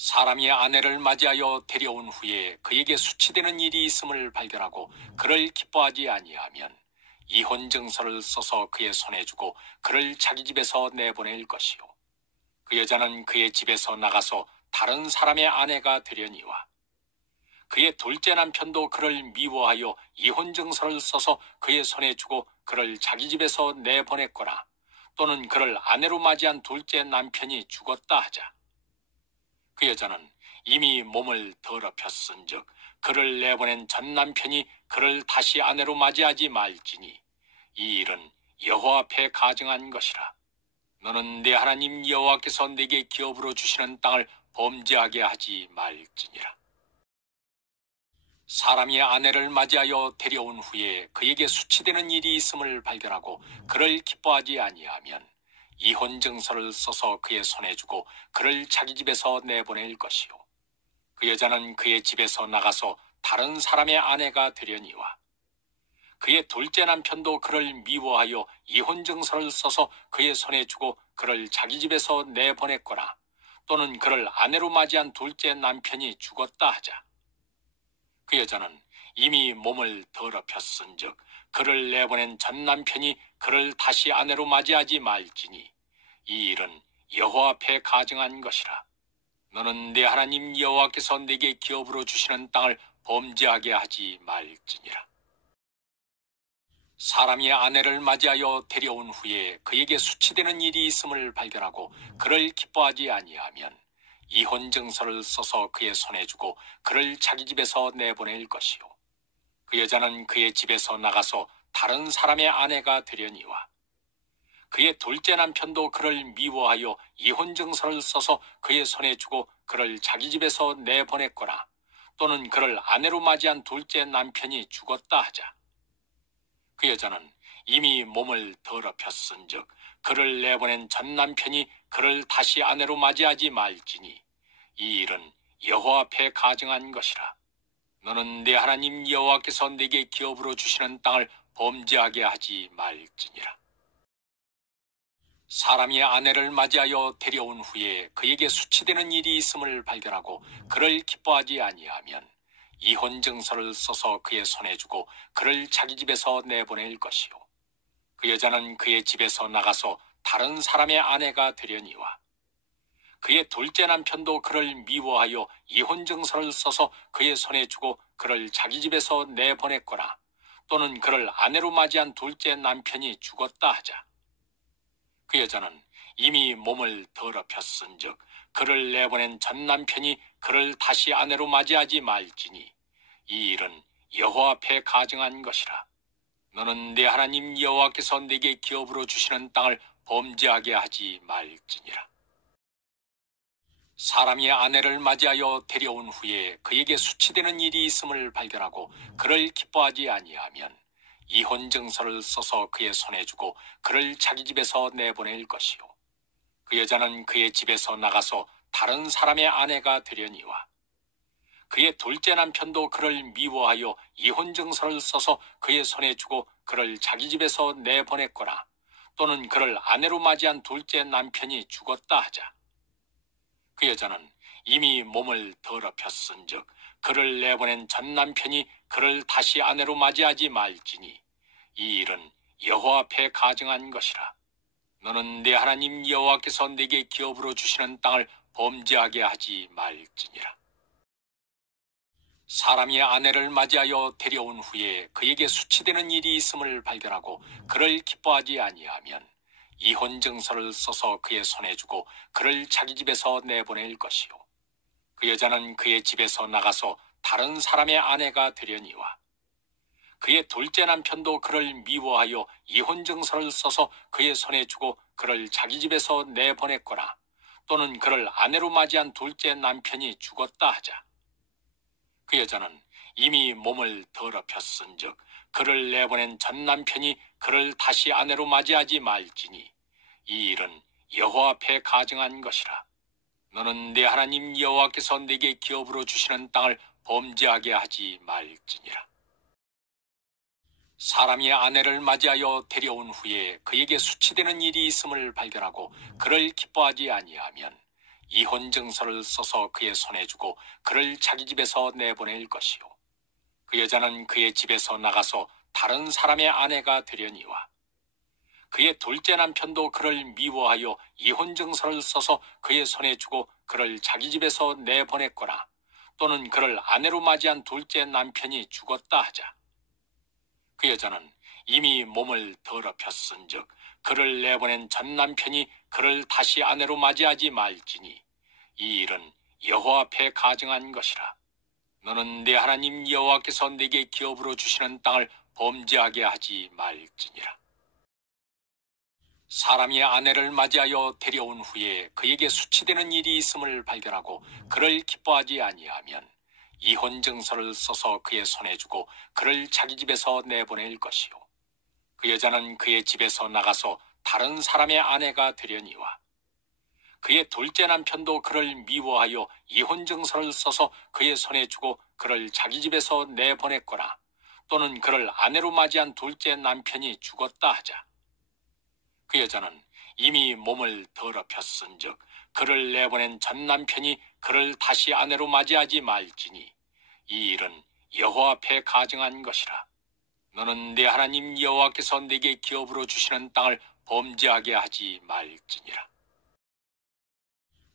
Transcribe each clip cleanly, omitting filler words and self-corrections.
사람이 아내를 맞이하여 데려온 후에 그에게 수치되는 일이 있음을 발견하고 그를 기뻐하지 아니하면 이혼 증서를 써서 그의 손에 주고 그를 자기 집에서 내보낼 것이요. 그 여자는 그의 집에서 나가서 다른 사람의 아내가 되려니와 그의 둘째 남편도 그를 미워하여 이혼 증서를 써서 그의 손에 주고 그를 자기 집에서 내보냈거나 또는 그를 아내로 맞이한 둘째 남편이 죽었다 하자. 그 여자는 이미 몸을 더럽혔은즉 그를 내보낸 전 남편이 그를 다시 아내로 맞이하지 말지니 이 일은 여호와 앞에 가증한 것이라. 너는 내 하나님 여호와께서 네게 기업으로 주시는 땅을 범죄하게 하지 말지니라. 사람이 아내를 맞이하여 데려온 후에 그에게 수치되는 일이 있음을 발견하고 그를 기뻐하지 아니하면 이혼 증서를 써서 그의 손에 주고 그를 자기 집에서 내보낼 것이요. 그 여자는 그의 집에서 나가서 다른 사람의 아내가 되려니와 그의 둘째 남편도 그를 미워하여 이혼 증서를 써서 그의 손에 주고 그를 자기 집에서 내보냈거나 또는 그를 아내로 맞이한 둘째 남편이 죽었다 하자. 그 여자는 이미 몸을 더럽혔은즉 그를 내보낸 전 남편이 그를 다시 아내로 맞이하지 말지니 이 일은 여호와 앞에 가증한 것이라. 너는 내 하나님 여호와께서 네게 기업으로 주시는 땅을 범죄하게 하지 말지니라. 사람이 아내를 맞이하여 데려온 후에 그에게 수치되는 일이 있음을 발견하고 그를 기뻐하지 아니하면 이혼 증서를 써서 그의 손에 주고 그를 자기 집에서 내보낼 것이요. 그 여자는 그의 집에서 나가서 다른 사람의 아내가 되려니와 그의 둘째 남편도 그를 미워하여 이혼 증서를 써서 그의 손에 주고 그를 자기 집에서 내보냈거나 또는 그를 아내로 맞이한 둘째 남편이 죽었다 하자. 그 여자는 이미 몸을 더럽혔은즉 그를 내보낸 전 남편이 그를 다시 아내로 맞이하지 말지니 이 일은 여호와 앞에 가증한 것이라. 너는 내 하나님 여호와께서 네게 기업으로 주시는 땅을 범죄하게 하지 말지니라. 사람이 아내를 맞이하여 데려온 후에 그에게 수치되는 일이 있음을 발견하고 그를 기뻐하지 아니하면 이혼 증서를 써서 그의 손에 주고 그를 자기 집에서 내보낼 것이요. 그 여자는 그의 집에서 나가서 다른 사람의 아내가 되려니와 그의 둘째 남편도 그를 미워하여 이혼 증서를 써서 그의 손에 주고 그를 자기 집에서 내보냈거나 또는 그를 아내로 맞이한 둘째 남편이 죽었다 하자. 그 여자는 이미 몸을 더럽혔은즉 그를 내보낸 전 남편이 그를 다시 아내로 맞이하지 말지니 이 일은 여호와 앞에 가증한 것이라. 너는 내 하나님 여호와께서 네게 기업으로 주시는 땅을 범죄하게 하지 말지니라. 사람이 아내를 맞이하여 데려온 후에 그에게 수치되는 일이 있음을 발견하고 그를 기뻐하지 아니하면 이혼 증서를 써서 그의 손에 주고 그를 자기 집에서 내보낼 것이요. 그 여자는 그의 집에서 나가서 다른 사람의 아내가 되려니와 그의 둘째 남편도 그를 미워하여 이혼 증서를 써서 그의 손에 주고 그를 자기 집에서 내보냈거나 또는 그를 아내로 맞이한 둘째 남편이 죽었다 하자. 그 여자는 이미 몸을 더럽혔은즉 그를 내보낸 전 남편이 그를 다시 아내로 맞이하지 말지니 이 일은 여호와 앞에 가증한 것이라. 너는 내 하나님 여호와께서 네게 기업으로 주시는 땅을 범죄하게 하지 말지니라. 사람이 아내를 맞이하여 데려온 후에 그에게 수치되는 일이 있음을 발견하고 그를 기뻐하지 아니하면 이혼 증서를 써서 그의 손에 주고 그를 자기 집에서 내보낼 것이요. 그 여자는 그의 집에서 나가서 다른 사람의 아내가 되려니와 그의 둘째 남편도 그를 미워하여 이혼 증서를 써서 그의 손에 주고 그를 자기 집에서 내보냈거나 또는 그를 아내로 맞이한 둘째 남편이 죽었다 하자. 그 여자는 이미 몸을 더럽혔은즉 그를 내보낸 전 남편이 그를 다시 아내로 맞이하지 말지니 이 일은 여호와 앞에 가증한 것이라. 너는 내 하나님 여호와께서 네게 기업으로 주시는 땅을 범죄하게 하지 말지니라. 사람이 아내를 맞이하여 데려온 후에 그에게 수치되는 일이 있음을 발견하고 그를 기뻐하지 아니하면 이혼 증서를 써서 그의 손에 주고 그를 자기 집에서 내보낼 것이요. 그 여자는 그의 집에서 나가서 다른 사람의 아내가 되려니와 그의 둘째 남편도 그를 미워하여 이혼 증서를 써서 그의 손에 주고 그를 자기 집에서 내보냈거나 또는 그를 아내로 맞이한 둘째 남편이 죽었다 하자. 그 여자는 이미 몸을 더럽혔은즉 그를 내보낸 전 남편이 그를 다시 아내로 맞이하지 말지니 이 일은 여호와 앞에 가증한 것이라. 너는 내 하나님 여호와께서 내게 기업으로 주시는 땅을 범죄하게 하지 말지니라. 사람이 아내를 맞이하여 데려온 후에 그에게 수치되는 일이 있음을 발견하고 그를 기뻐하지 아니하면 이혼 증서를 써서 그의 손에 주고 그를 자기 집에서 내보낼 것이요. 그 여자는 그의 집에서 나가서 다른 사람의 아내가 되려니와 그의 둘째 남편도 그를 미워하여 이혼 증서를 써서 그의 손에 주고 그를 자기 집에서 내보냈거나 또는 그를 아내로 맞이한 둘째 남편이 죽었다 하자. 그 여자는 이미 몸을 더럽혔은즉 그를 내보낸 전 남편이 그를 다시 아내로 맞이하지 말지니 이 일은 여호와 앞에 가증한 것이라. 너는 내 하나님 여호와께서 내게 기업으로 주시는 땅을 범죄하게 하지 말지니라.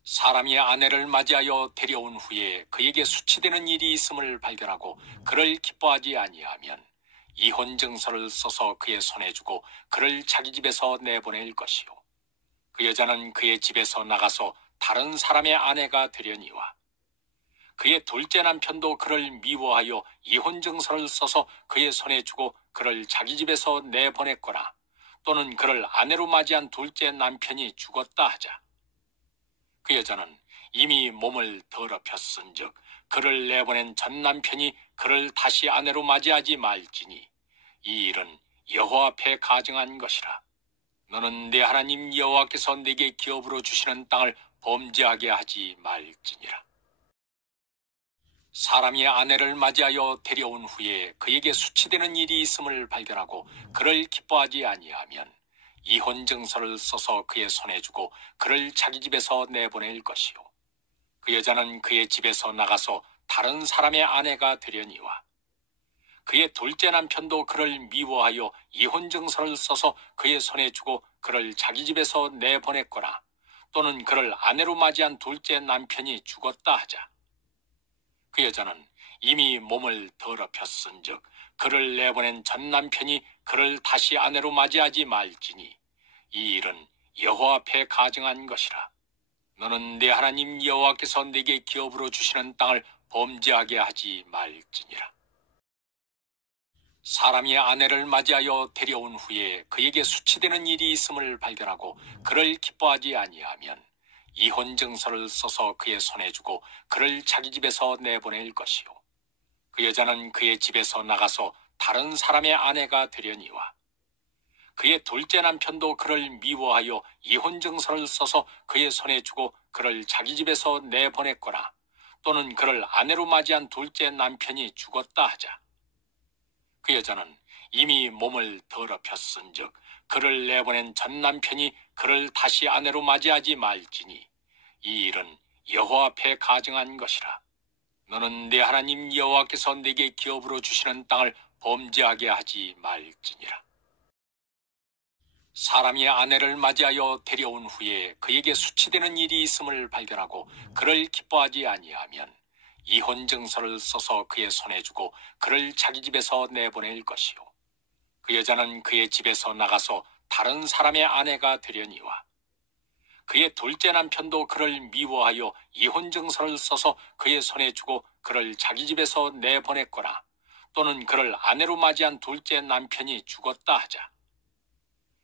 사람이 아내를 맞이하여 데려온 후에 그에게 수치되는 일이 있음을 발견하고 그를 기뻐하지 아니하면 이혼 증서를 써서 그의 손에 주고 그를 자기 집에서 내보낼 것이요. 그 여자는 그의 집에서 나가서 다른 사람의 아내가 되려니와 그의 둘째 남편도 그를 미워하여 이혼 증서를 써서 그의 손에 주고 그를 자기 집에서 내보냈거나 또는 그를 아내로 맞이한 둘째 남편이 죽었다 하자. 그 여자는 이미 몸을 더럽혔은즉 그를 내보낸 전 남편이 그를 다시 아내로 맞이하지 말지니 이 일은 여호와 앞에 가증한 것이라. 너는 내 하나님 여호와께서 내게 기업으로 주시는 땅을 범죄하게 하지 말지니라. 사람이 아내를 맞이하여 데려온 후에 그에게 수치되는 일이 있음을 발견하고 그를 기뻐하지 아니하면 이혼 증서를 써서 그의 손에 주고 그를 자기 집에서 내보낼 것이요. 그 여자는 그의 집에서 나가서 다른 사람의 아내가 되려니와 그의 둘째 남편도 그를 미워하여 이혼 증서를 써서 그의 손에 주고 그를 자기 집에서 내보냈거나 또는 그를 아내로 맞이한 둘째 남편이 죽었다 하자. 그 여자는 이미 몸을 더럽혔은즉 그를 내보낸 전 남편이 그를 다시 아내로 맞이하지 말지니 이 일은 여호와 앞에 가증한 것이라. 너는 내 하나님 여호와께서 내게 기업으로 주시는 땅을 범죄하게 하지 말지니라. 사람이 아내를 맞이하여 데려온 후에 그에게 수치되는 일이 있음을 발견하고 그를 기뻐하지 아니하면 이혼 증서를 써서 그의 손에 주고 그를 자기 집에서 내보낼 것이요. 그 여자는 그의 집에서 나가서 다른 사람의 아내가 되려니와 그의 둘째 남편도 그를 미워하여 이혼 증서를 써서 그의 손에 주고 그를 자기 집에서 내보냈거나 또는 그를 아내로 맞이한 둘째 남편이 죽었다 하자. 그 여자는 이미 몸을 더럽혔은즉 그를 내보낸 전 남편이 그를 다시 아내로 맞이하지 말지니 이 일은 여호와 앞에 가증한 것이라. 너는 내 하나님 여호와께서 내게 기업으로 주시는 땅을 범죄하게 하지 말지니라. 사람이 아내를 맞이하여 데려온 후에 그에게 수치되는 일이 있음을 발견하고 그를 기뻐하지 아니하면 이혼 증서를 써서 그의 손에 주고 그를 자기 집에서 내보낼 것이요. 그 여자는 그의 집에서 나가서 다른 사람의 아내가 되려니와 그의 둘째 남편도 그를 미워하여 이혼 증서를 써서 그의 손에 주고 그를 자기 집에서 내보냈거나 또는 그를 아내로 맞이한 둘째 남편이 죽었다 하자.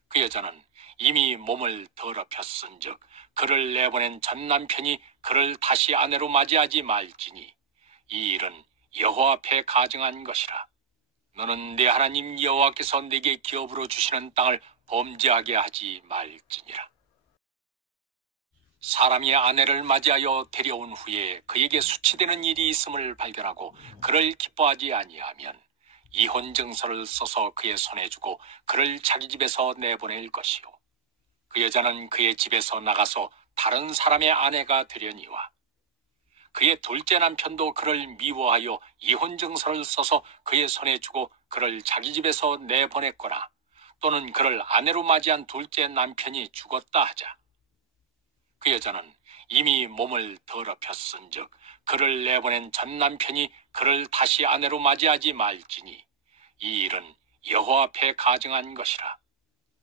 그 여자는 이미 몸을 더럽혔은즉 그를 내보낸 전 남편이 그를 다시 아내로 맞이하지 말지니 이 일은 여호와 앞에 가증한 것이라. 너는 내 하나님 여호와께서 내게 기업으로 주시는 땅을 범죄하게 하지 말지니라. 사람이 아내를 맞이하여 데려온 후에 그에게 수치되는 일이 있음을 발견하고 그를 기뻐하지 아니하면 이혼 증서를 써서 그의 손에 주고 그를 자기 집에서 내보낼 것이요. 그 여자는 그의 집에서 나가서 다른 사람의 아내가 되려니와 그의 둘째 남편도 그를 미워하여 이혼 증서를 써서 그의 손에 주고 그를 자기 집에서 내보냈거나 또는 그를 아내로 맞이한 둘째 남편이 죽었다 하자. 그 여자는 이미 몸을 더럽혔은즉 그를 내보낸 전 남편이 그를 다시 아내로 맞이하지 말지니 이 일은 여호와 앞에 가증한 것이라.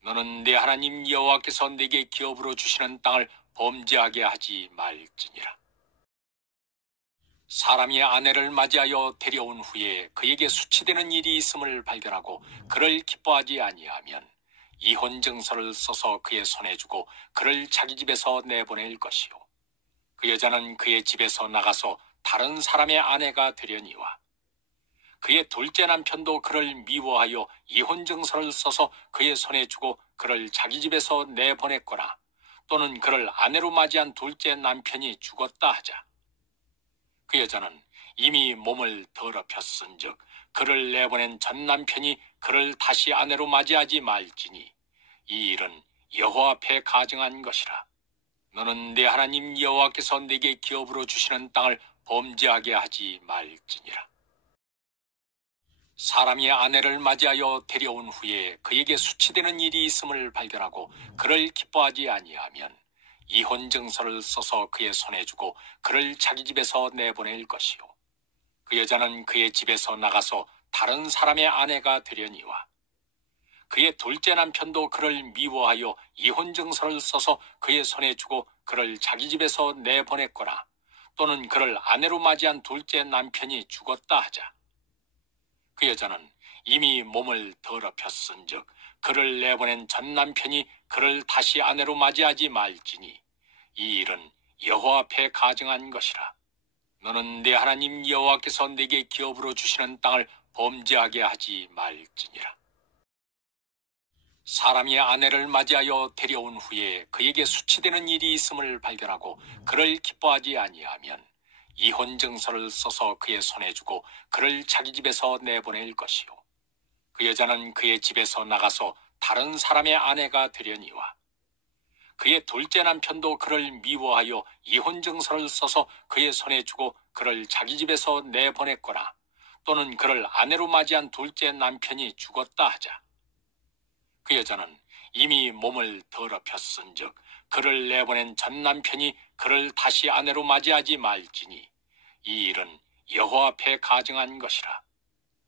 너는 내 하나님 여호와께서 내게 기업으로 주시는 땅을 범죄하게 하지 말지니라. 사람이 아내를 맞이하여 데려온 후에 그에게 수치되는 일이 있음을 발견하고 그를 기뻐하지 아니하면 이혼 증서를 써서 그의 손에 주고 그를 자기 집에서 내보낼 것이요 그 여자는 그의 집에서 나가서 다른 사람의 아내가 되려니와 그의 둘째 남편도 그를 미워하여 이혼 증서를 써서 그의 손에 주고 그를 자기 집에서 내보냈거나 또는 그를 아내로 맞이한 둘째 남편이 죽었다 하자. 그 여자는 이미 몸을 더럽혔은즉 그를 내보낸 전 남편이 그를 다시 아내로 맞이하지 말지니 이 일은 여호와 앞에 가증한 것이라. 너는 내 하나님 여호와께서 내게 기업으로 주시는 땅을 범죄하게 하지 말지니라. 사람이 아내를 맞이하여 데려온 후에 그에게 수치되는 일이 있음을 발견하고 그를 기뻐하지 아니하면 이혼 증서를 써서 그의 손에 주고 그를 자기 집에서 내보낼 것이요 그 여자는 그의 집에서 나가서 다른 사람의 아내가 되려니와 그의 둘째 남편도 그를 미워하여 이혼 증서를 써서 그의 손에 주고 그를 자기 집에서 내보냈거나 또는 그를 아내로 맞이한 둘째 남편이 죽었다 하자. 그 여자는 이미 몸을 더럽혔은즉 그를 내보낸 전 남편이 그를 다시 아내로 맞이하지 말지니 이 일은 여호와 앞에 가증한 것이라. 너는 내 하나님 여호와께서 내게 기업으로 주시는 땅을 범죄하게 하지 말지니라. 사람이 아내를 맞이하여 데려온 후에 그에게 수치되는 일이 있음을 발견하고 그를 기뻐하지 아니하면 이혼 증서를 써서 그의 손에 주고 그를 자기 집에서 내보낼 것이요 그 여자는 그의 집에서 나가서 다른 사람의 아내가 되려니와 그의 둘째 남편도 그를 미워하여 이혼 증서를 써서 그의 손에 주고 그를 자기 집에서 내보냈거나 또는 그를 아내로 맞이한 둘째 남편이 죽었다 하자. 그 여자는 이미 몸을 더럽혔은즉 그를 내보낸 전 남편이 그를 다시 아내로 맞이하지 말지니 이 일은 여호와 앞에 가증한 것이라.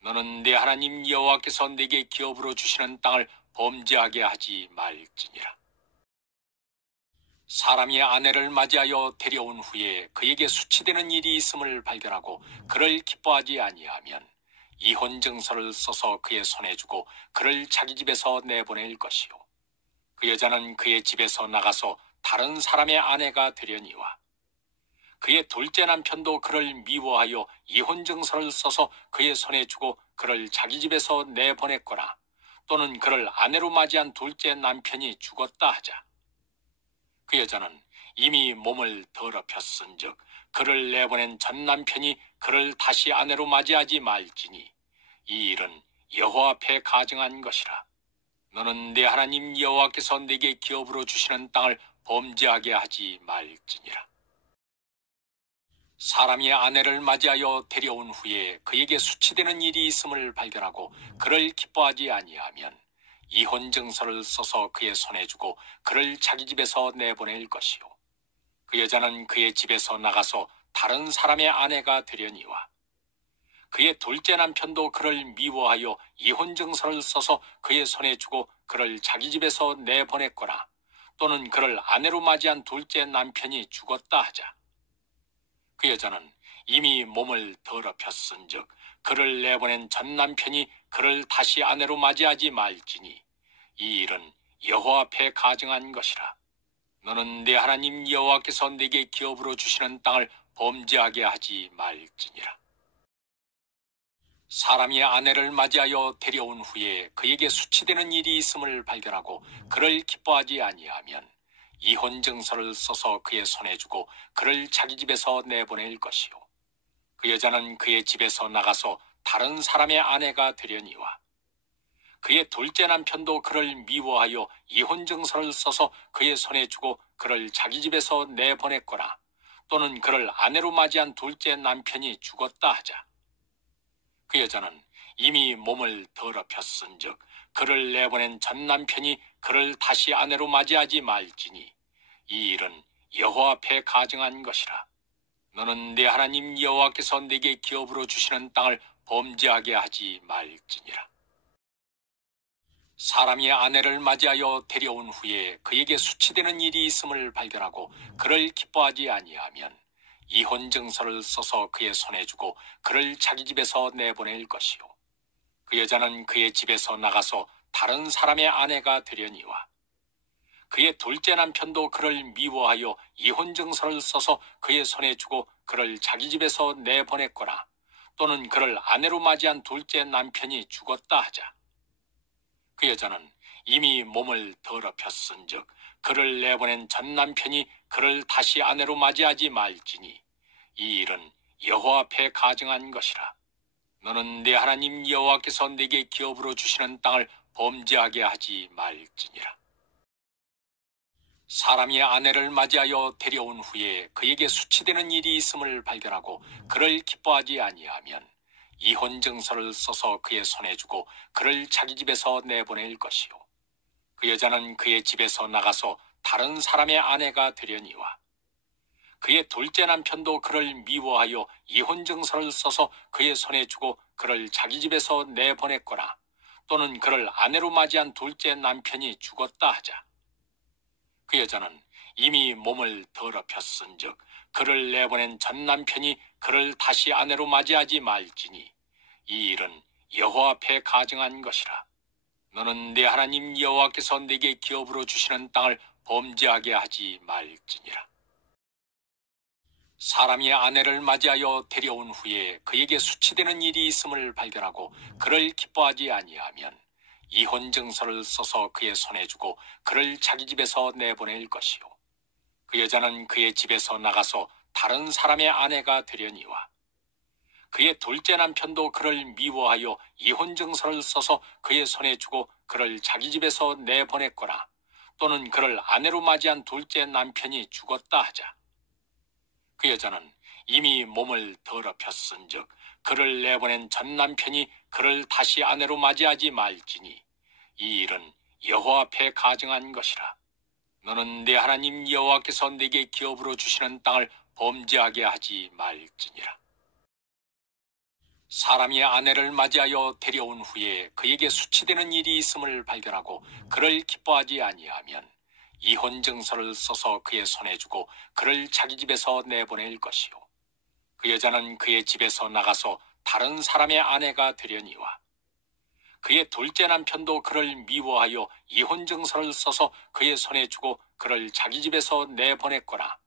너는 내 하나님 여호와께서 내게 기업으로 주시는 땅을 범죄하게 하지 말지니라. 사람이 아내를 맞이하여 데려온 후에 그에게 수치되는 일이 있음을 발견하고 그를 기뻐하지 아니하면 이혼 증서를 써서 그의 손에 주고 그를 자기 집에서 내보낼 것이요 그 여자는 그의 집에서 나가서 다른 사람의 아내가 되려니와 그의 둘째 남편도 그를 미워하여 이혼 증서를 써서 그의 손에 주고 그를 자기 집에서 내보냈거나 또는 그를 아내로 맞이한 둘째 남편이 죽었다 하자. 그 여자는 이미 몸을 더럽혔은즉 그를 내보낸 전 남편이 그를 다시 아내로 맞이하지 말지니 이 일은 여호와 앞에 가증한 것이라. 너는 내 하나님 여호와께서 내게 기업으로 주시는 땅을 범죄하게 하지 말지니라. 사람이 아내를 맞이하여 데려온 후에 그에게 수치되는 일이 있음을 발견하고 그를 기뻐하지 아니하면 이혼 증서를 써서 그의 손에 주고 그를 자기 집에서 내보낼 것이요 그 여자는 그의 집에서 나가서 다른 사람의 아내가 되려니와 그의 둘째 남편도 그를 미워하여 이혼 증서를 써서 그의 손에 주고 그를 자기 집에서 내보냈거나 또는 그를 아내로 맞이한 둘째 남편이 죽었다 하자. 그 여자는 이미 몸을 더럽혔은즉 그를 내보낸 전 남편이 그를 다시 아내로 맞이하지 말지니 이 일은 여호와 앞에 가증한 것이라. 너는 내 하나님 여호와께서 내게 기업으로 주시는 땅을 범죄하게 하지 말지니라. 사람이 아내를 맞이하여 데려온 후에 그에게 수치되는 일이 있음을 발견하고 그를 기뻐하지 아니하면 이혼 증서를 써서 그의 손에 주고 그를 자기 집에서 내보낼 것이요 그 여자는 그의 집에서 나가서 다른 사람의 아내가 되려니와 그의 둘째 남편도 그를 미워하여 이혼증서를 써서 그의 손에 주고 그를 자기 집에서 내보냈거나 또는 그를 아내로 맞이한 둘째 남편이 죽었다 하자. 그 여자는 이미 몸을 더럽혔은즉 그를 내보낸 전 남편이 그를 다시 아내로 맞이하지 말지니 이 일은 여호와 앞에 가증한 것이라. 너는 내 하나님 여호와께서 내게 기업으로 주시는 땅을 범죄하게 하지 말지니라. 사람이 아내를 맞이하여 데려온 후에 그에게 수치되는 일이 있음을 발견하고 그를 기뻐하지 아니하면 이혼증서를 써서 그의 손에 주고 그를 자기 집에서 내보낼 것이요 그 여자는 그의 집에서 나가서 다른 사람의 아내가 되려니와 그의 둘째 남편도 그를 미워하여 이혼증서를 써서 그의 손에 주고 그를 자기 집에서 내보냈거나 또는 그를 아내로 맞이한 둘째 남편이 죽었다 하자. 그 여자는 이미 몸을 더럽혔은즉 그를 내보낸 전 남편이 그를 다시 아내로 맞이하지 말지니 이 일은 여호와 앞에 가증한 것이라. 너는 내 하나님 여호와께서 내게 기업으로 주시는 땅을 범죄하게 하지 말지니라. 사람이 아내를 맞이하여 데려온 후에 그에게 수치되는 일이 있음을 발견하고 그를 기뻐하지 아니하면 이혼증서를 써서 그의 손에 주고 그를 자기 집에서 내보낼 것이요 그 여자는 그의 집에서 나가서 다른 사람의 아내가 되려니와 그의 둘째 남편도 그를 미워하여 이혼증서를 써서 그의 손에 주고 그를 자기 집에서 내보냈거나 또는 그를 아내로 맞이한 둘째 남편이 죽었다 하자. 그 여자는 이미 몸을 더럽혔은즉 그를 내보낸 전 남편이 그를 다시 아내로 맞이하지 말지니 이 일은 여호와 앞에 가증한 것이라. 너는 내 하나님 여호와께서 내게 기업으로 주시는 땅을 범죄하게 하지 말지니라. 사람이 아내를 맞이하여 데려온 후에 그에게 수치되는 일이 있음을 발견하고 그를 기뻐하지 아니하면 이혼증서를 써서 그의 손에 주고 그를 자기 집에서 내보낼 것이요 그 여자는 그의 집에서 나가서 다른 사람의 아내가 되려니와 그의 둘째 남편도 그를 미워하여 이혼증서를 써서 그의 손에 주고 그를 자기 집에서 내보냈거나 또는 그를 아내로 맞이한 둘째 남편이 죽었다 하자. 그 여자는 이미 몸을 더럽혔은즉 그를 내보낸 전 남편이 그를 다시 아내로 맞이하지 말지니 이 일은 여호와 앞에 가증한 것이라. 너는 내 하나님 여호와께서 내게 기업으로 주시는 땅을 범죄하게 하지 말지니라. 사람이 아내를 맞이하여 데려온 후에 그에게 수치되는 일이 있음을 발견하고 그를 기뻐하지 아니하면 이혼증서를 써서 그의 손에 주고 그를 자기 집에서 내보낼 것이요 그 여자는 그의 집에서 나가서 다른 사람의 아내가 되려니와 그의 둘째 남편도 그를 미워하여 이혼증서를 써서 그의 손에 주고 그를 자기 집에서 내보냈거나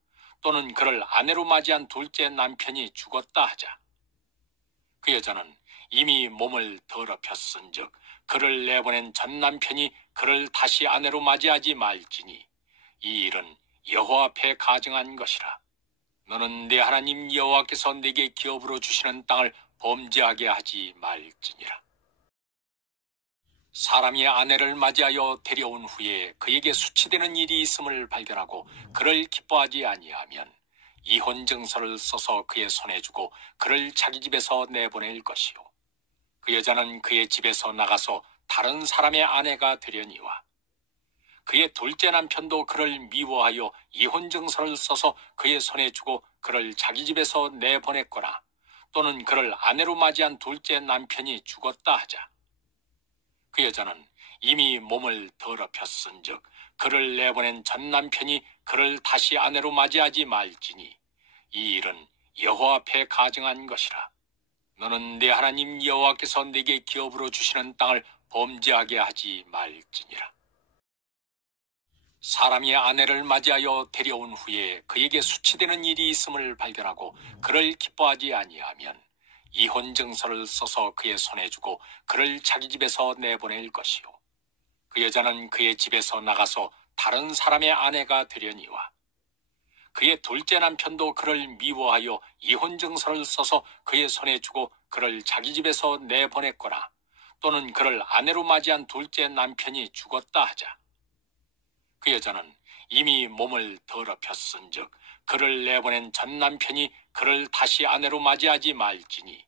또는 그를 아내로 맞이한 둘째 남편이 죽었다 하자. 그 여자는 이미 몸을 더럽혔은즉 그를 내보낸 전 남편이 그를 다시 아내로 맞이하지 말지니 이 일은 여호와 앞에 가증한 것이라. 너는 내 하나님 여호와께서 내게 기업으로 주시는 땅을 범죄하게 하지 말지니라. 사람이 아내를 맞이하여 데려온 후에 그에게 수치되는 일이 있음을 발견하고 그를 기뻐하지 아니하면 이혼증서를 써서 그의 손에 주고 그를 자기 집에서 내보낼 것이요 그 여자는 그의 집에서 나가서 다른 사람의 아내가 되려니와 그의 둘째 남편도 그를 미워하여 이혼증서를 써서 그의 손에 주고 그를 자기 집에서 내보냈거나 또는 그를 아내로 맞이한 둘째 남편이 죽었다 하자. 그 여자는 이미 몸을 더럽혔은즉 그를 내보낸 전 남편이 그를 다시 아내로 맞이하지 말지니 이 일은 여호와 앞에 가증한 것이라. 너는 내 하나님 여호와께서 내게 기업으로 주시는 땅을 범죄하게 하지 말지니라. 사람이 아내를 맞이하여 데려온 후에 그에게 수치되는 일이 있음을 발견하고 그를 기뻐하지 아니하면 이혼증서를 써서 그의 손에 주고 그를 자기 집에서 내보낼 것이요 그 여자는 그의 집에서 나가서 다른 사람의 아내가 되려니와 그의 둘째 남편도 그를 미워하여 이혼증서를 써서 그의 손에 주고 그를 자기 집에서 내보냈거나 또는 그를 아내로 맞이한 둘째 남편이 죽었다 하자. 그 여자는 이미 몸을 더럽혔은즉 그를 내보낸 전 남편이 그를 다시 아내로 맞이하지 말지니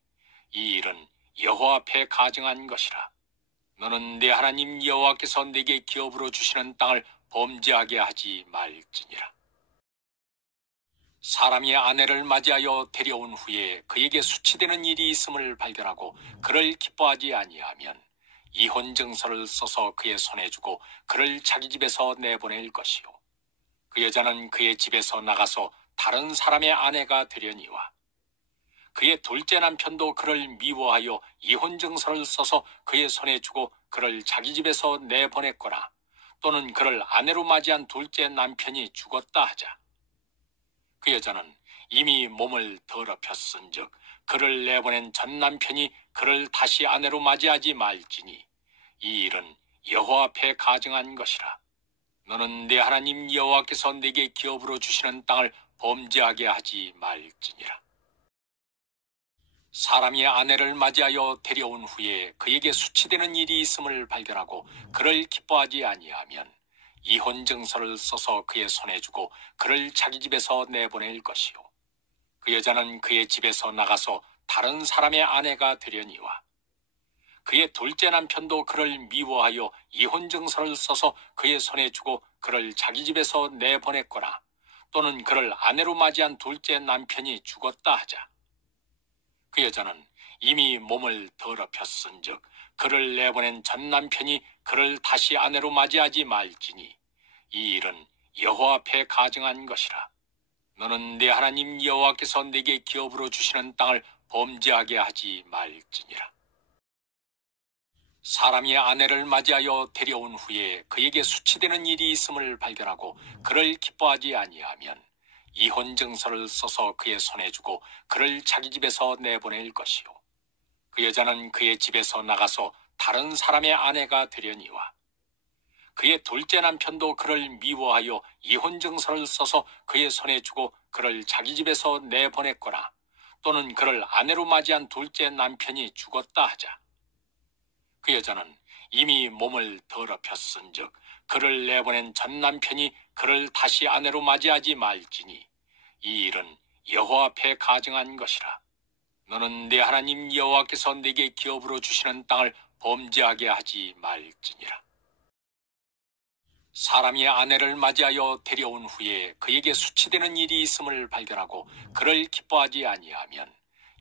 이 일은 여호와 앞에 가증한 것이라. 너는 내 하나님 여호와께서 내게 기업으로 주시는 땅을 범죄하게 하지 말지니라. 사람이 아내를 맞이하여 데려온 후에 그에게 수치되는 일이 있음을 발견하고 그를 기뻐하지 아니하면 이혼 증서를 써서 그의 손에 주고 그를 자기 집에서 내보낼 것이요 그 여자는 그의 집에서 나가서 다른 사람의 아내가 되려니와 그의 둘째 남편도 그를 미워하여 이혼 증서를 써서 그의 손에 주고 그를 자기 집에서 내보냈거나 또는 그를 아내로 맞이한 둘째 남편이 죽었다 하자. 그 여자는 이미 몸을 더럽혔은즉 그를 내보낸 전 남편이 그를 다시 아내로 맞이하지 말지니 이 일은 여호와 앞에 가증한 것이라. 너는 내 하나님 여호와께서 내게 기업으로 주시는 땅을 범죄하게 하지 말지니라. 사람이 아내를 맞이하여 데려온 후에 그에게 수치되는 일이 있음을 발견하고 그를 기뻐하지 아니하면 이혼 증서를 써서 그의 손에 주고 그를 자기 집에서 내보낼 것이요 그 여자는 그의 집에서 나가서 다른 사람의 아내가 되려니와 그의 둘째 남편도 그를 미워하여 이혼 증서를 써서 그의 손에 주고 그를 자기 집에서 내보냈거나 또는 그를 아내로 맞이한 둘째 남편이 죽었다 하자. 그 여자는 이미 몸을 더럽혔은즉 그를 내보낸 전 남편이 그를 다시 아내로 맞이하지 말지니 이 일은 여호와 앞에 가증한 것이라. 너는 내 하나님 여호와께서 내게 기업으로 주시는 땅을 범죄하게 하지 말지니라. 사람이 아내를 맞이하여 데려온 후에 그에게 수치되는 일이 있음을 발견하고 그를 기뻐하지 아니하면 이혼 증서를 써서 그의 손에 주고 그를 자기 집에서 내보낼 것이요 그 여자는 그의 집에서 나가서 다른 사람의 아내가 되려니와 그의 둘째 남편도 그를 미워하여 이혼 증서를 써서 그의 손에 주고 그를 자기 집에서 내보냈거나 또는 그를 아내로 맞이한 둘째 남편이 죽었다 하자. 그 여자는 이미 몸을 더럽혔은즉 그를 내보낸 전 남편이 그를 다시 아내로 맞이하지 말지니 이 일은 여호와 앞에 가증한 것이라. 너는 내 하나님 여호와께서 내게 기업으로 주시는 땅을 범죄하게 하지 말지니라. 사람이 아내를 맞이하여 데려온 후에 그에게 수치되는 일이 있음을 발견하고 그를 기뻐하지 아니하면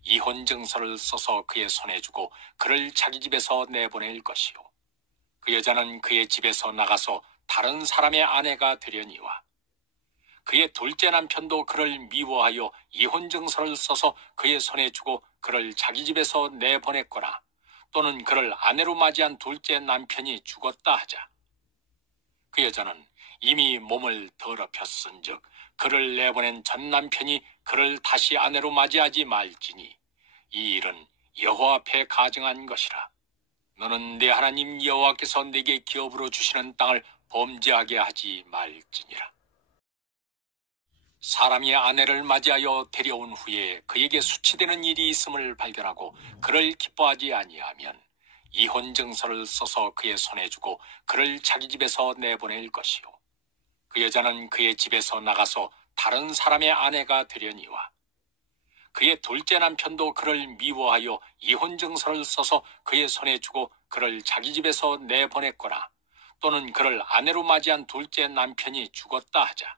이혼 증서를 써서 그의 손에 주고 그를 자기 집에서 내보낼 것이요 그 여자는 그의 집에서 나가서 다른 사람의 아내가 되려니와 그의 둘째 남편도 그를 미워하여 이혼 증서를 써서 그의 손에 주고 그를 자기 집에서 내보냈거나 또는 그를 아내로 맞이한 둘째 남편이 죽었다 하자. 그 여자는 이미 몸을 더럽혔은즉 그를 내보낸 전 남편이 그를 다시 아내로 맞이하지 말지니 이 일은 여호와 앞에 가증한 것이라. 너는 내 하나님 여호와께서 내게 기업으로 주시는 땅을 범죄하게 하지 말지니라. 사람이 아내를 맞이하여 데려온 후에 그에게 수치되는 일이 있음을 발견하고 그를 기뻐하지 아니하면 이혼 증서를 써서 그의 손에 주고 그를 자기 집에서 내보낼 것이요 그 여자는 그의 집에서 나가서 다른 사람의 아내가 되려니와 그의 둘째 남편도 그를 미워하여 이혼 증서를 써서 그의 손에 주고 그를 자기 집에서 내보냈거나 또는 그를 아내로 맞이한 둘째 남편이 죽었다 하자.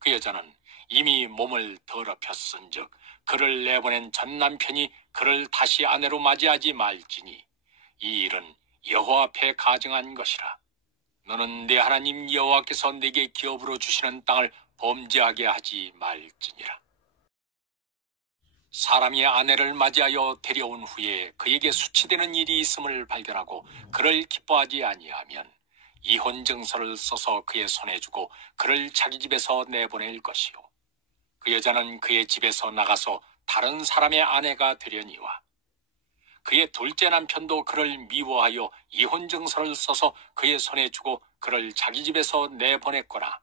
그 여자는 이미 몸을 더럽혔은즉 그를 내보낸 전 남편이 그를 다시 아내로 맞이하지 말지니 이 일은 여호와 앞에 가증한 것이라. 너는 내 하나님 여호와께서 내게 기업으로 주시는 땅을 범죄하게 하지 말지니라. 사람이 아내를 맞이하여 데려온 후에 그에게 수치되는 일이 있음을 발견하고 그를 기뻐하지 아니하면 이혼 증서를 써서 그의 손에 주고 그를 자기 집에서 내보낼 것이요 그 여자는 그의 집에서 나가서 다른 사람의 아내가 되려니와 그의 둘째 남편도 그를 미워하여 이혼 증서를 써서 그의 손에 주고 그를 자기 집에서 내보냈거나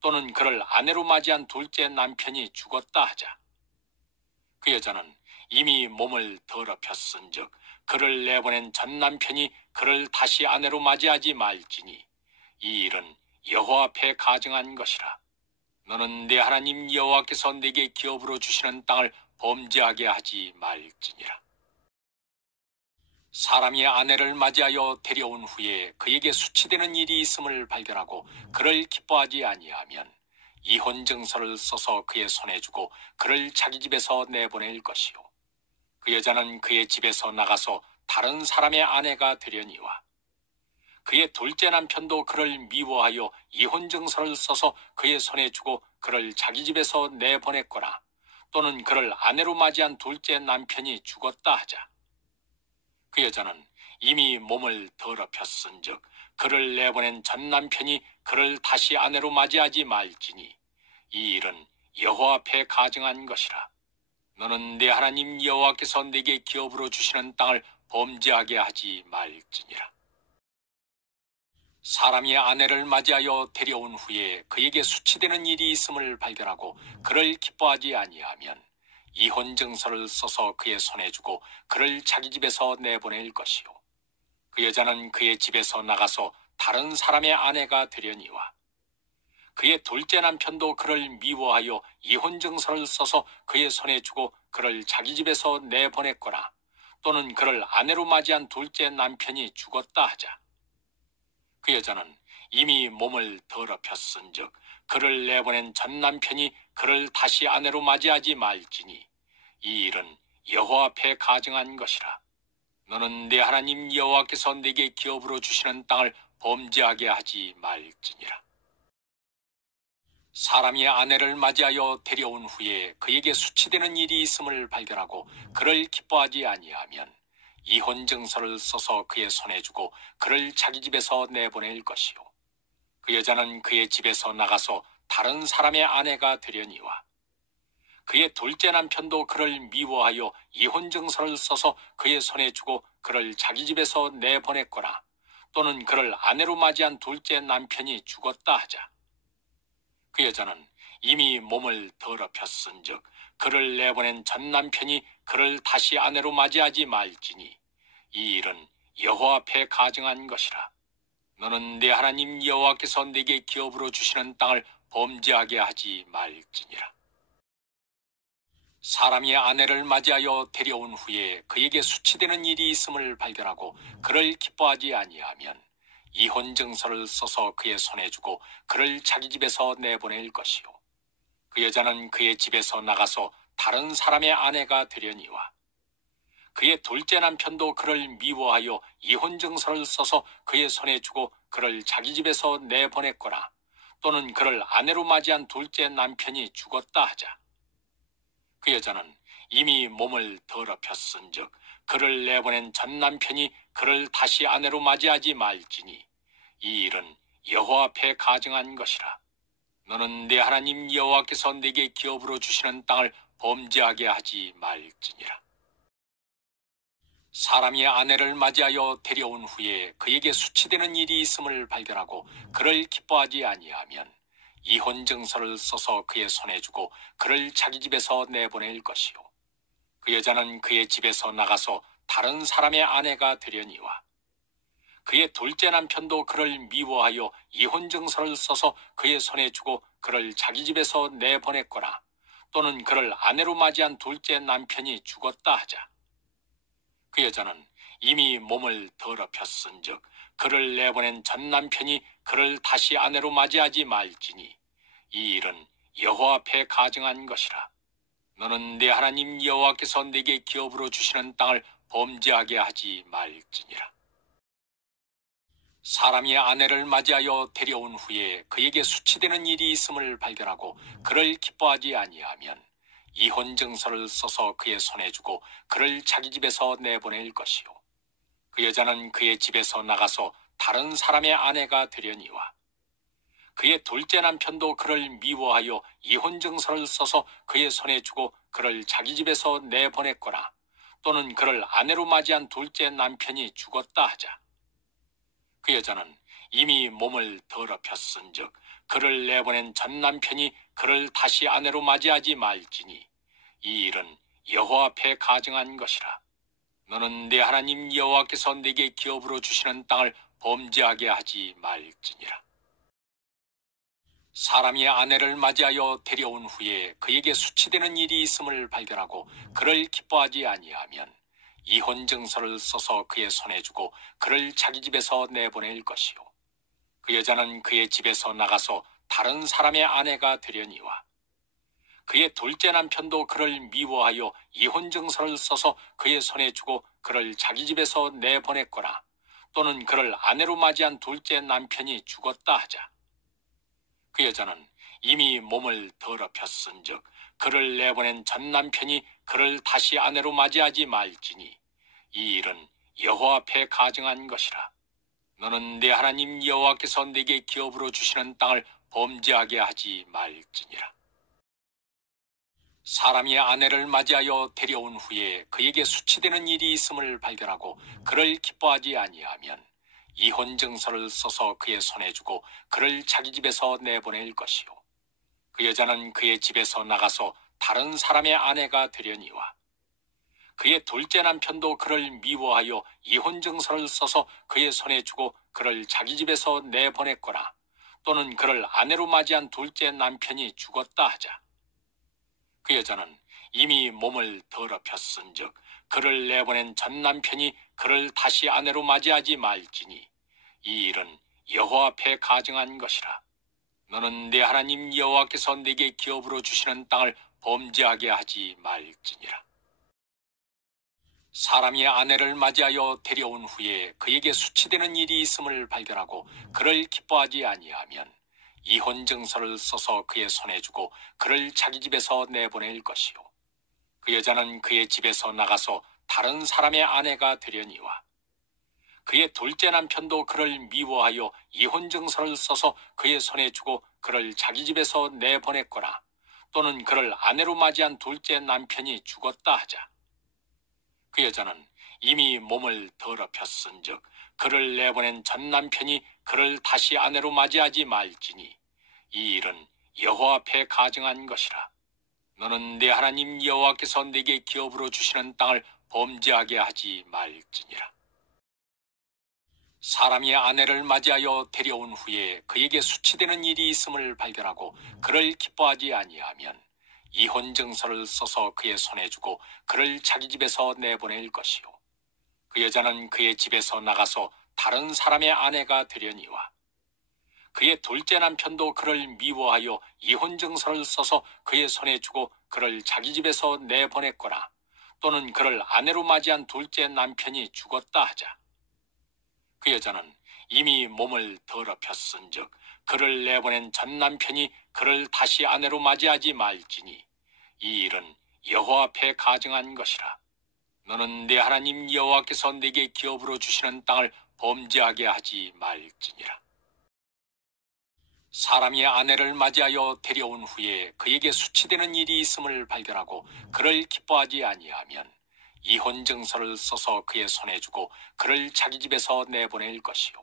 또는 그를 아내로 맞이한 둘째 남편이 죽었다 하자. 그 여자는 이미 몸을 더럽혔은즉 그를 내보낸 전 남편이 그를 다시 아내로 맞이하지 말지니 이 일은 여호와 앞에 가증한 것이라. 너는 내 하나님 여호와께서 내게 기업으로 주시는 땅을 범죄하게 하지 말지니라. 사람이 아내를 맞이하여 데려온 후에 그에게 수치되는 일이 있음을 발견하고 그를 기뻐하지 아니하면 이혼 증서를 써서 그의 손에 주고 그를 자기 집에서 내보낼 것이요 그 여자는 그의 집에서 나가서 다른 사람의 아내가 되려니와 그의 둘째 남편도 그를 미워하여 이혼 증서를 써서 그의 손에 주고 그를 자기 집에서 내보냈거나 또는 그를 아내로 맞이한 둘째 남편이 죽었다 하자. 그 여자는 이미 몸을 더럽혔은즉 그를 내보낸 전 남편이 그를 다시 아내로 맞이하지 말지니 이 일은 여호와 앞에 가증한 것이라. 너는 내 하나님 여호와께서 내게 기업으로 주시는 땅을 범죄하게 하지 말지니라. 사람이 아내를 맞이하여 데려온 후에 그에게 수치되는 일이 있음을 발견하고 그를 기뻐하지 아니하면 이혼 증서를 써서 그의 손에 주고 그를 자기 집에서 내보낼 것이요 그 여자는 그의 집에서 나가서 다른 사람의 아내가 되려니와 그의 둘째 남편도 그를 미워하여 이혼 증서를 써서 그의 손에 주고 그를 자기 집에서 내보냈거나 또는 그를 아내로 맞이한 둘째 남편이 죽었다 하자. 그 여자는 이미 몸을 더럽혔은즉 그를 내보낸 전 남편이 그를 다시 아내로 맞이하지 말지니 이 일은 여호와 앞에 가증한 것이라. 너는 내 하나님 여호와께서 내게 기업으로 주시는 땅을 범죄하게 하지 말지니라. 사람이 아내를 맞이하여 데려온 후에 그에게 수치되는 일이 있음을 발견하고 그를 기뻐하지 아니하면 이혼 증서를 써서 그의 손에 주고 그를 자기 집에서 내보낼 것이요 그 여자는 그의 집에서 나가서 다른 사람의 아내가 되려니와 그의 둘째 남편도 그를 미워하여 이혼 증서를 써서 그의 손에 주고 그를 자기 집에서 내보냈거나 또는 그를 아내로 맞이한 둘째 남편이 죽었다 하자. 그 여자는 이미 몸을 더럽혔은즉 그를 내보낸 전 남편이 그를 다시 아내로 맞이하지 말지니 이 일은 여호와 앞에 가증한 것이라. 너는 내 하나님 여호와께서 내게 기업으로 주시는 땅을 범죄하게 하지 말지니라. 사람이 아내를 맞이하여 데려온 후에 그에게 수치되는 일이 있음을 발견하고 그를 기뻐하지 아니하면 이혼 증서를 써서 그의 손에 주고 그를 자기 집에서 내보낼 것이요 그 여자는 그의 집에서 나가서 다른 사람의 아내가 되려니와 그의 둘째 남편도 그를 미워하여 이혼 증서를 써서 그의 손에 주고 그를 자기 집에서 내보냈거나 또는 그를 아내로 맞이한 둘째 남편이 죽었다 하자. 그 여자는 이미 몸을 더럽혔은즉 그를 내보낸 전 남편이 그를 다시 아내로 맞이하지 말지니 이 일은 여호와 앞에 가증한 것이라. 너는 내 하나님 여호와께서 내게 기업으로 주시는 땅을 범죄하게 하지 말지니라. 사람이 아내를 맞이하여 데려온 후에 그에게 수치되는 일이 있음을 발견하고 그를 기뻐하지 아니하면 이혼 증서를 써서 그의 손에 주고 그를 자기 집에서 내보낼 것이요 그 여자는 그의 집에서 나가서 다른 사람의 아내가 되려니와 그의 둘째 남편도 그를 미워하여 이혼 증서를 써서 그의 손에 주고 그를 자기 집에서 내보냈거나 또는 그를 아내로 맞이한 둘째 남편이 죽었다 하자. 그 여자는 이미 몸을 더럽혔은즉 그를 내보낸 전 남편이 그를 다시 아내로 맞이하지 말지니 이 일은 여호와 앞에 가증한 것이라. 너는 내 하나님 여호와께서 내게 기업으로 주시는 땅을 범죄하게 하지 말지니라. 사람이 아내를 맞이하여 데려온 후에 그에게 수치되는 일이 있음을 발견하고 그를 기뻐하지 아니하면 이혼 증서를 써서 그의 손에 주고 그를 자기 집에서 내보낼 것이요 그 여자는 그의 집에서 나가서 다른 사람의 아내가 되려니와 그의 둘째 남편도 그를 미워하여 이혼 증서를 써서 그의 손에 주고 그를 자기 집에서 내보냈거나 또는 그를 아내로 맞이한 둘째 남편이 죽었다 하자. 그 여자는 이미 몸을 더럽혔은즉 그를 내보낸 전 남편이 그를 다시 아내로 맞이하지 말지니 이 일은 여호와 앞에 가증한 것이라. 너는 내 하나님 여호와께서 내게 기업으로 주시는 땅을 범죄하게 하지 말지니라. 사람이 아내를 맞이하여 데려온 후에 그에게 수치되는 일이 있음을 발견하고 그를 기뻐하지 아니하면 이혼 증서를 써서 그의 손에 주고 그를 자기 집에서 내보낼 것이요, 그 여자는 그의 집에서 나가서 다른 사람의 아내가 되려니와 그의 둘째 남편도 그를 미워하여 이혼 증서를 써서 그의 손에 주고 그를 자기 집에서 내보냈거나 또는 그를 아내로 맞이한 둘째 남편이 죽었다 하자. 그 여자는 이미 몸을 더럽혔은즉 그를 내보낸 전 남편이 그를 다시 아내로 맞이하지 말지니 이 일은 여호와 앞에 가증한 것이라. 너는 내 하나님 여호와께서 내게 기업으로 주시는 땅을 범죄하게 하지 말지니라. 사람이 아내를 맞이하여 데려온 후에 그에게 수치되는 일이 있음을 발견하고 그를 기뻐하지 아니하면 이혼 증서를 써서 그의 손에 주고 그를 자기 집에서 내보낼 것이요, 그 여자는 그의 집에서 나가서 다른 사람의 아내가 되려니와 그의 둘째 남편도 그를 미워하여 이혼 증서를 써서 그의 손에 주고 그를 자기 집에서 내보냈거나 또는 그를 아내로 맞이한 둘째 남편이 죽었다 하자. 그 여자는 이미 몸을 더럽혔은즉 그를 내보낸 전 남편이 그를 다시 아내로 맞이하지 말지니 이 일은 여호와 앞에 가증한 것이라. 너는 내 하나님 여호와께서 내게 기업으로 주시는 땅을 범죄하게 하지 말지니라. 사람이 아내를 맞이하여 데려온 후에 그에게 수치되는 일이 있음을 발견하고 그를 기뻐하지 아니하면 이혼 증서를 써서 그의 손에 주고 그를 자기 집에서 내보낼 것이요, 그 여자는 그의 집에서 나가서 다른 사람의 아내가 되려니와 그의 둘째 남편도 그를 미워하여 이혼 증서를 써서 그의 손에 주고 그를 자기 집에서 내보냈거나 또는 그를 아내로 맞이한 둘째 남편이 죽었다 하자. 그 여자는 이미 몸을 더럽혔은즉 그를 내보낸 전 남편이 그를 다시 아내로 맞이하지 말지니 이 일은 여호와 앞에 가증한 것이라. 너는 내 하나님 여호와께서 내게 기업으로 주시는 땅을 범죄하게 하지 말지니라. 사람이 아내를 맞이하여 데려온 후에 그에게 수치되는 일이 있음을 발견하고 그를 기뻐하지 아니하면 이혼 증서를 써서 그의 손에 주고 그를 자기 집에서 내보낼 것이요, 그 여자는 그의 집에서 나가서 다른 사람의 아내가 되려니와 그의 둘째 남편도 그를 미워하여 이혼 증서를 써서 그의 손에 주고 그를 자기 집에서 내보냈거나 또는 그를 아내로 맞이한 둘째 남편이 죽었다 하자. 그 여자는 이미 몸을 더럽혔은즉 그를 내보낸 전 남편이 그를 다시 아내로 맞이하지 말지니 이 일은 여호와 앞에 가증한 것이라. 너는 내 하나님 여호와께서 내게 기업으로 주시는 땅을 범죄하게 하지 말지니라. 사람이 아내를 맞이하여 데려온 후에 그에게 수치되는 일이 있음을 발견하고 그를 기뻐하지 아니하면 이혼 증서를 써서 그의 손에 주고 그를 자기 집에서 내보낼 것이요,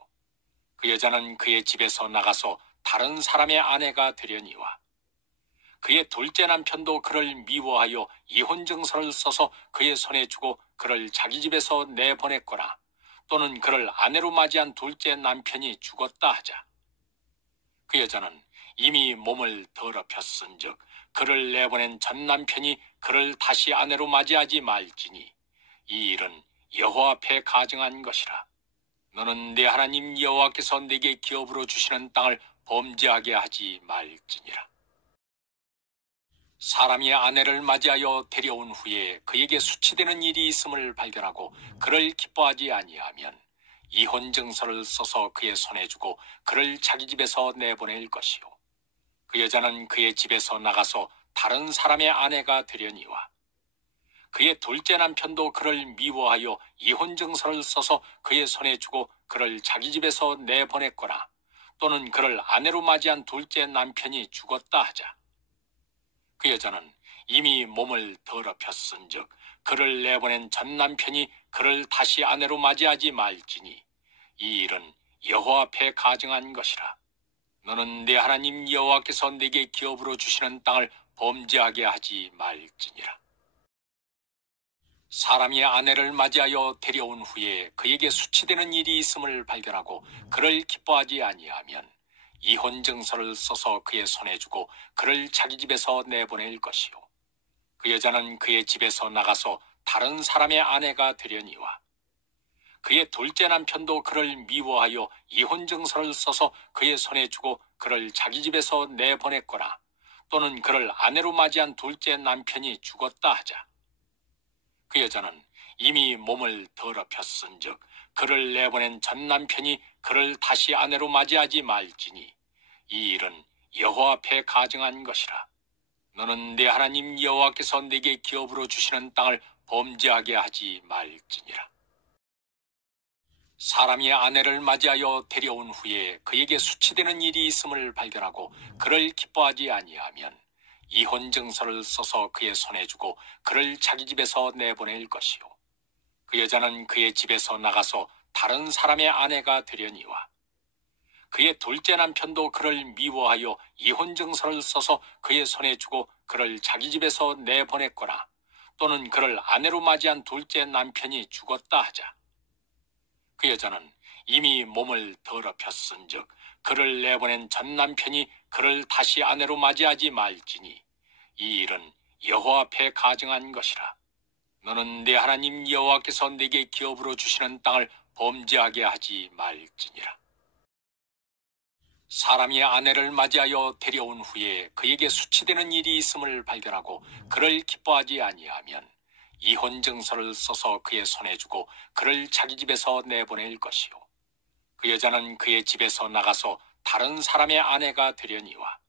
그 여자는 그의 집에서 나가서 다른 사람의 아내가 되려니와 그의 둘째 남편도 그를 미워하여 이혼 증서를 써서 그의 손에 주고 그를 자기 집에서 내보냈거나 또는 그를 아내로 맞이한 둘째 남편이 죽었다 하자. 그 여자는 이미 몸을 더럽혔은즉 그를 내보낸 전 남편이 그를 다시 아내로 맞이하지 말지니 이 일은 여호와 앞에 가증한 것이라. 너는 내 하나님 여호와께서 내게 기업으로 주시는 땅을 범죄하게 하지 말지니라. 사람이 아내를 맞이하여 데려온 후에 그에게 수치되는 일이 있음을 발견하고 그를 기뻐하지 아니하면 이혼 증서를 써서 그의 손에 주고 그를 자기 집에서 내보낼 것이요, 그 여자는 그의 집에서 나가서 다른 사람의 아내가 되려니와 그의 둘째 남편도 그를 미워하여 이혼 증서를 써서 그의 손에 주고 그를 자기 집에서 내보냈거나 또는 그를 아내로 맞이한 둘째 남편이 죽었다 하자. 그 여자는 이미 몸을 더럽혔은즉 그를 내보낸 전 남편이 그를 다시 아내로 맞이하지 말지니 이 일은 여호와 앞에 가증한 것이라. 너는 내 하나님 여호와께서 내게 기업으로 주시는 땅을 범죄하게 하지 말지니라. 사람이 아내를 맞이하여 데려온 후에 그에게 수치되는 일이 있음을 발견하고 그를 기뻐하지 아니하면 이혼 증서를 써서 그의 손에 주고 그를 자기 집에서 내보낼 것이요. 그 여자는 그의 집에서 나가서 다른 사람의 아내가 되려니와 그의 둘째 남편도 그를 미워하여 이혼 증서를 써서 그의 손에 주고 그를 자기 집에서 내보냈거나 또는 그를 아내로 맞이한 둘째 남편이 죽었다 하자. 그 여자는 이미 몸을 더럽혔은즉 그를 내보낸 전 남편이 그를 다시 아내로 맞이하지 말지니 이 일은 여호와 앞에 가증한 것이라. 너는 내 하나님 여호와께서 내게 기업으로 주시는 땅을 범죄하게 하지 말지니라. 사람이 아내를 맞이하여 데려온 후에 그에게 수치되는 일이 있음을 발견하고 그를 기뻐하지 아니하면 이혼 증서를 써서 그의 손에 주고 그를 자기 집에서 내보낼 것이요. 그 여자는 그의 집에서 나가서 다른 사람의 아내가 되려니와 그의 둘째 남편도 그를 미워하여 이혼 증서를 써서 그의 손에 주고 그를 자기 집에서 내보냈거나 또는 그를 아내로 맞이한 둘째 남편이 죽었다 하자. 그 여자는 이미 몸을 더럽혔은즉 그를 내보낸 전 남편이 그를 다시 아내로 맞이하지 말지니 이 일은 여호와 앞에 가증한 것이라. 너는 내 하나님 여호와께서 내게 기업으로 주시는 땅을 범죄하게 하지 말지니라. 사람이 아내를 맞이하여 데려온 후에 그에게 수치되는 일이 있음을 발견하고 그를 기뻐하지 아니하면 이혼 증서를 써서 그의 손에 주고 그를 자기 집에서 내보낼 것이요. 그 여자는 그의 집에서 나가서 다른 사람의 아내가 되려니와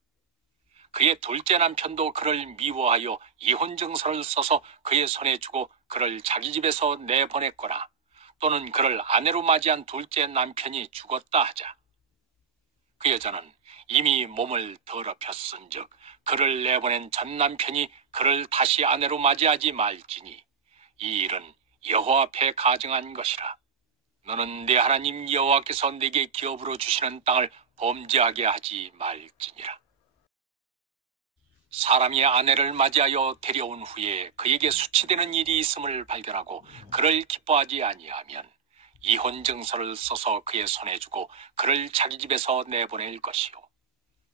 그의 둘째 남편도 그를 미워하여 이혼 증서를 써서 그의 손에 주고 그를 자기 집에서 내보냈거나 또는 그를 아내로 맞이한 둘째 남편이 죽었다 하자. 그 여자는 이미 몸을 더럽혔은즉 그를 내보낸 전 남편이 그를 다시 아내로 맞이하지 말지니 이 일은 여호와 앞에 가증한 것이라. 너는 내 하나님 여호와께서 내게 기업으로 주시는 땅을 범죄하게 하지 말지니라. 사람이 아내를 맞이하여 데려온 후에 그에게 수치되는 일이 있음을 발견하고 그를 기뻐하지 아니하면 이혼 증서를 써서 그의 손에 주고 그를 자기 집에서 내보낼 것이요.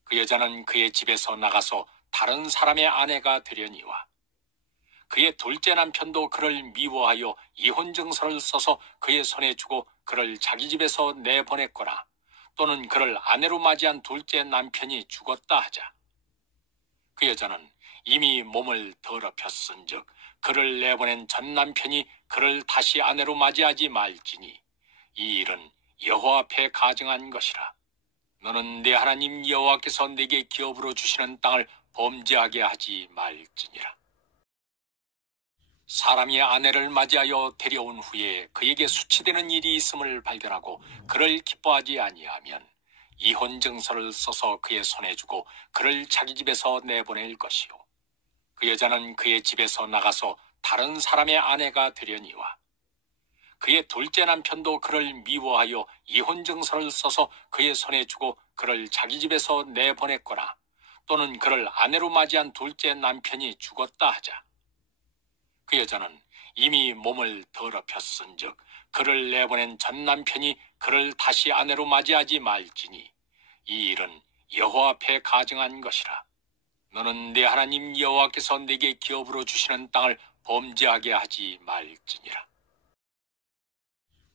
그 여자는 그의 집에서 나가서 다른 사람의 아내가 되려니와 그의 둘째 남편도 그를 미워하여 이혼 증서를 써서 그의 손에 주고 그를 자기 집에서 내보냈거나 또는 그를 아내로 맞이한 둘째 남편이 죽었다 하자. 그 여자는 이미 몸을 더럽혔은즉 그를 내보낸 전 남편이 그를 다시 아내로 맞이하지 말지니 이 일은 여호와 앞에 가증한 것이라. 너는 내 하나님 여호와께서 내게 기업으로 주시는 땅을 범죄하게 하지 말지니라. 사람이 아내를 맞이하여 데려온 후에 그에게 수치되는 일이 있음을 발견하고 그를 기뻐하지 아니하면 이혼 증서를 써서 그의 손에 주고 그를 자기 집에서 내보낼 것이요. 그 여자는 그의 집에서 나가서 다른 사람의 아내가 되려니와 그의 둘째 남편도 그를 미워하여 이혼 증서를 써서 그의 손에 주고 그를 자기 집에서 내보냈거나 또는 그를 아내로 맞이한 둘째 남편이 죽었다 하자. 그 여자는 이미 몸을 더럽혔은즉 그를 내보낸 전 남편이 그를 다시 아내로 맞이하지 말지니 이 일은 여호와 앞에 가증한 것이라. 너는 내 하나님 여호와께서 내게 기업으로 주시는 땅을 범죄하게 하지 말지니라.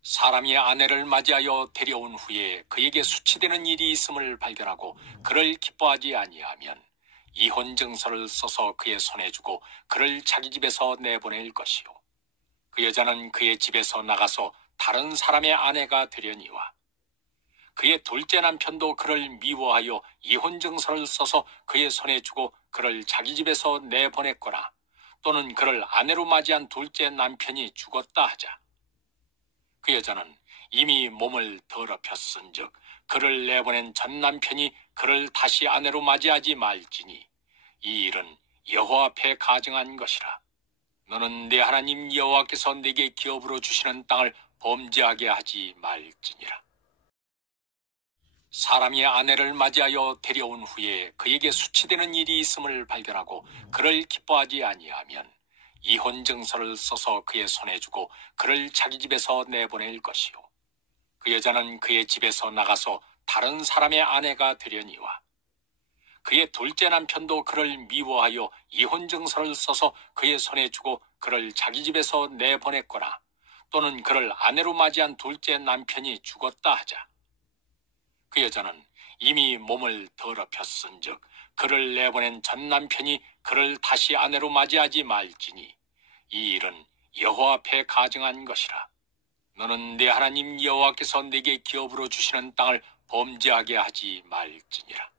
사람이 아내를 맞이하여 데려온 후에 그에게 수치되는 일이 있음을 발견하고 그를 기뻐하지 아니하면 이혼 증서를 써서 그의 손에 주고 그를 자기 집에서 내보낼 것이요. 그 여자는 그의 집에서 나가서 다른 사람의 아내가 되려니와 그의 둘째 남편도 그를 미워하여 이혼 증서를 써서 그의 손에 주고 그를 자기 집에서 내보냈거나 또는 그를 아내로 맞이한 둘째 남편이 죽었다 하자. 그 여자는 이미 몸을 더럽혔은즉 그를 내보낸 전 남편이 그를 다시 아내로 맞이하지 말지니 이 일은 여호와 앞에 가증한 것이라. 너는 내 하나님 여호와께서 내게 기업으로 주시는 땅을 범죄하게 하지 말지니라. 사람이 아내를 맞이하여 데려온 후에 그에게 수치되는 일이 있음을 발견하고 그를 기뻐하지 아니하면 이혼 증서를 써서 그의 손에 주고 그를 자기 집에서 내보낼 것이요. 그 여자는 그의 집에서 나가서 다른 사람의 아내가 되려니와 그의 둘째 남편도 그를 미워하여 이혼 증서를 써서 그의 손에 주고 그를 자기 집에서 내보냈거나 또는 그를 아내로 맞이한 둘째 남편이 죽었다 하자. 그 여자는 이미 몸을 더럽혔은즉 그를 내보낸 전 남편이 그를 다시 아내로 맞이하지 말지니 이 일은 여호와 앞에 가증한 것이라. 너는 내 하나님 여호와께서 내게 기업으로 주시는 땅을 범죄하게 하지 말지니라.